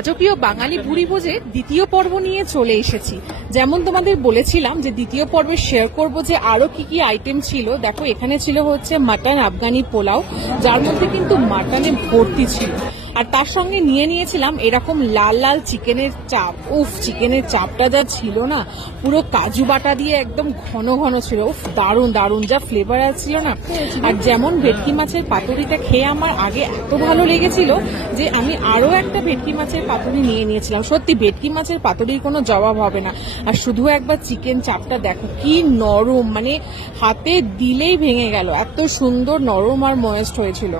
রাজকীয় বাঙালি ভুরিভোজে দ্বিতীয় পর্ব নিয়ে চলে এসেছি। যেমন তোমাদের বলেছিলাম যে দ্বিতীয় পর্বে শেয়ার করব যে আরো কি কি আইটেম ছিল। দেখো এখানে ছিল হচ্ছে মাটন আফগানি পোলাও, যার মধ্যে কিন্তু মাটনে ভর্তি ছিল। আর তার সঙ্গে নিয়েছিলাম এরকম লাল লাল চিকেনের চাপ। উফ, চিকেনের চাপটা যা ছিল না, পুরো কাজু বাটা দিয়ে একদম ঘন ঘন ছিল। উফ, দারুণ দারুণ যা ফ্লেভার আসছিল না। আর যেমন ভেটকি মাছের পাতুরিটা খেয়ে আমার আগে এত ভালো লেগেছিল যে আমি আরো একটা ভেটকি মাছের পাতুরি নিয়েছিলাম। সত্যি ভেটকি মাছের পাতুরির কোনো জবাব হবে না। আর শুধু একবার চিকেন চাপটা দেখো কি নরম, মানে হাতে দিলেই ভেঙে গেল, এত সুন্দর নরম আর ময়েস্ট হয়েছিল।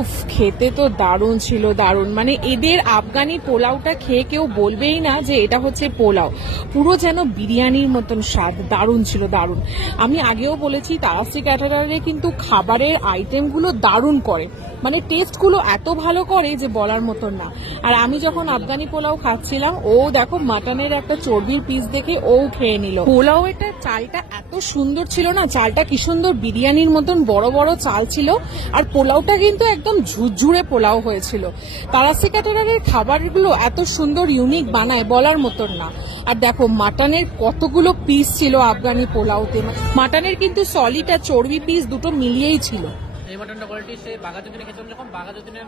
উফ, খেতে তো দারুণ ছিল, দারুণ। মানে এদের আফগানি পোলাওটা খেয়ে কেউ বলবেই না যে এটা হচ্ছে পোলাও, পুরো যেন বিরিয়ানির মতন স্বাদ। দারুণ ছিল, দারুণ। আমি আগেও বলেছি তারাশ্রী ক্যাটারারে কিন্তু খাবারের আইটেমগুলো দারুণ করে, মানে টেস্টগুলো এত ভালো করে যে বলার মতন না। আর আমি যখন আফগানি পোলাও খাচ্ছিলাম, ও দেখো মাটনের একটা চর্বির পিস দেখে ও খেয়ে নিল। পোলাও এটা চালটা এত সুন্দর ছিল না, চালটা কি সুন্দর বিরিয়ানির মতন বড় বড় চাল ছিল। আর পোলাওটা কিন্তু একদম ঝুরঝুরে পোলাও হয়েছিল। তারাশ্রী ক্যাটারারের খাবারগুলো এত সুন্দর ইউনিক বানায় বলার মতন না। আর দেখো মাটনের কতগুলো পিস ছিল আফগানি পোলাওতে। মাটনের কিন্তু সলিড আর চর্বি পিস দুটো মিলিয়েই ছিল। এই মাটনটা কোয়ালিটি সে বাঘাযতীনে খেয়েছিলাম, যখন বাঘাযতীনের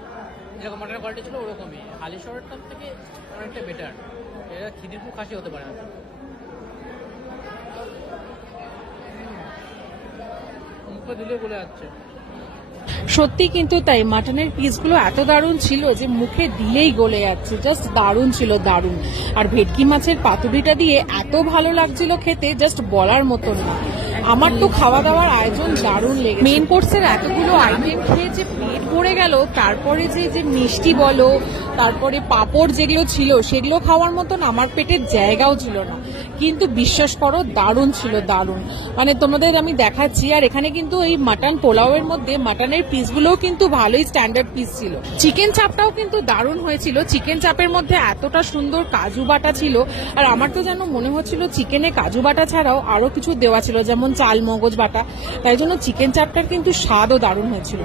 যেরকম মাটনের কোয়ালিটি ছিল ওরকমই, হালিশহরের থেকে অনেকটা বেটার। এটা খিদিরপুর খাসি হতে পারে না। মুখে দিলে বলে যাচ্ছে সত্যি কিন্তু তাই, মাটনের পিসগুলো এত দারুণ ছিল যে মুখে দিলেই গলে যাচ্ছে। জাস্ট দারুণ ছিল, দারুণ। আর ভেটকি মাছের পাতুরিটা দিয়ে এত ভালো লাগছিল খেতে, জাস্ট বলার মতন না। আমার তো খাওয়া দাওয়ার আয়োজন দারুণ লেগেছে। মেন কোর্সের এতগুলো আইটেম খেয়ে যে পেট ভরে গেল, তারপরে যে মিষ্টি বলো, তারপরে পাঁপড় যেগুলো ছিল সেগুলো খাওয়ার মতন আমার পেটের জায়গাও ছিল না। কিন্তু বিশ্বাস করো দারুণ ছিল, দারুণ। মানে তোমাদের আমি দেখাচ্ছি। আর এখানে কিন্তু এই মাটন পোলাওয়ের মধ্যে মাটনের পিসগুলোও কিন্তু ভালোই স্ট্যান্ডার্ড পিস ছিল। চিকেন চাপটাও কিন্তু দারুণ হয়েছিল। চিকেন চাপের মধ্যে এতটা সুন্দর কাজু বাটা ছিল। আর আমার তো যেন মনে হচ্ছিল চিকেনে কাজু বাটা ছাড়াও আরো কিছু দেওয়া ছিল, যেমন চাল মগজ বাটা। তাই জন্য চিকেন চাপটার কিন্তু স্বাদও দারুণ হয়েছিল।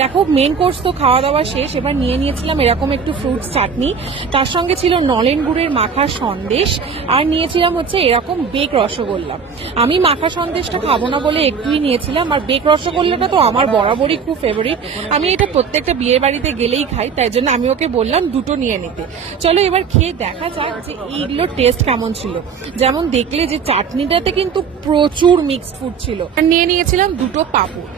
দেখো মেন কোর্স তো খাওয়া দাওয়া শেষ। এবার নিয়েছিলাম এরকম একটু ফ্রুটস চাটনি, তার সঙ্গে ছিল নলেন গুড়ের মাখা সন্দেশ, আর নিয়েছিলাম হচ্ছে এরকম বেক রসগোল্লা। আমি মাখা সন্দেশটা খাবো না বলে একটুই নিয়েছিলাম, আর বেক রসগোল্লাটা তো আমার বরাবরই খুব ফেভারিট। আমি এটা প্রত্যেকটা বিয়ের বাড়িতে গেলেই খাই, তাই জন্য আমি ওকে বললাম দুটো নিয়ে নিতে। চলো এবার খেয়ে দেখা যাক যে এইগুলোর টেস্ট কেমন ছিল। যেমন দেখলে যে চাটনিটাতে কিন্তু প্রচুর মিক্সড ফুড ছিল। আর নিয়েছিলাম দুটো পাঁপড়।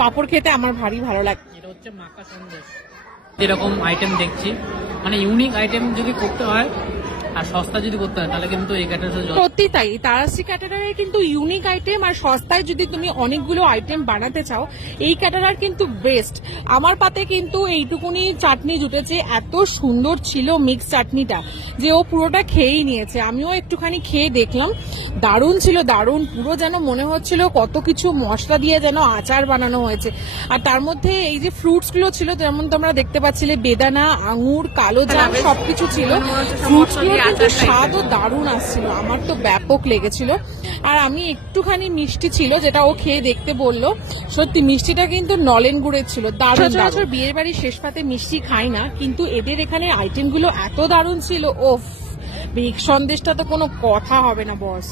পাঁপড় খেতে আমার ভারী ভালো লাগে। এটা হচ্ছে মাখা সন্দেশ। এরকম আইটেম দেখছি, মানে ইউনিক আইটেম যদি করতে হয় আর সস্তা যদি করতে হয় তাহলে কিন্তু এই ক্যাটারার সত্যি তাই, তারাশ্রী ক্যাটারারের কিন্তু ইউনিক আইটেম আর সস্তায় যদি তুমি অনেকগুলো আইটেম বানাতে চাও, এই ক্যাটারার কিন্তু বেস্ট। আমার পাতে কিন্তু এইটুকুনি চাটনি জুটেছে, এত সুন্দর ছিল মিক্স চাটনিটা যে ও পুরোটা খেয়েই নিয়েছে। আমিও একটুখানি খেয়ে দেখলাম, দারুণ ছিল, দারুণ। পুরো যেন মনে হচ্ছিল কত কিছু মশলা দিয়ে যেন আচার বানানো হয়েছে। আর তার মধ্যে এই যে ফ্রুটস গুলো ছিল, যেমন তোমরা দেখতে পাচ্ছিলে বেদানা, আঙুর, কালো জাম সবকিছু ছিল। ফ্রুটস গুলো কিন্তু স্বাদও দারুণ আসছিল, আমার তো ব্যাপক লেগেছিল। আর আমি একটুখানি মিষ্টি ছিল যেটা ও খেয়ে দেখতে বললো। সত্যি মিষ্টিটা কিন্তু নলেন গুড়ের ছিল, দারুণ। সচরাচর বিয়ের বাড়ির শেষ পাতে মিষ্টি খাই না, কিন্তু এদের এখানে আইটেম গুলো এত দারুণ ছিল। ওফ, বেক সন্দেশটা তো কোনো কথা হবে না বস।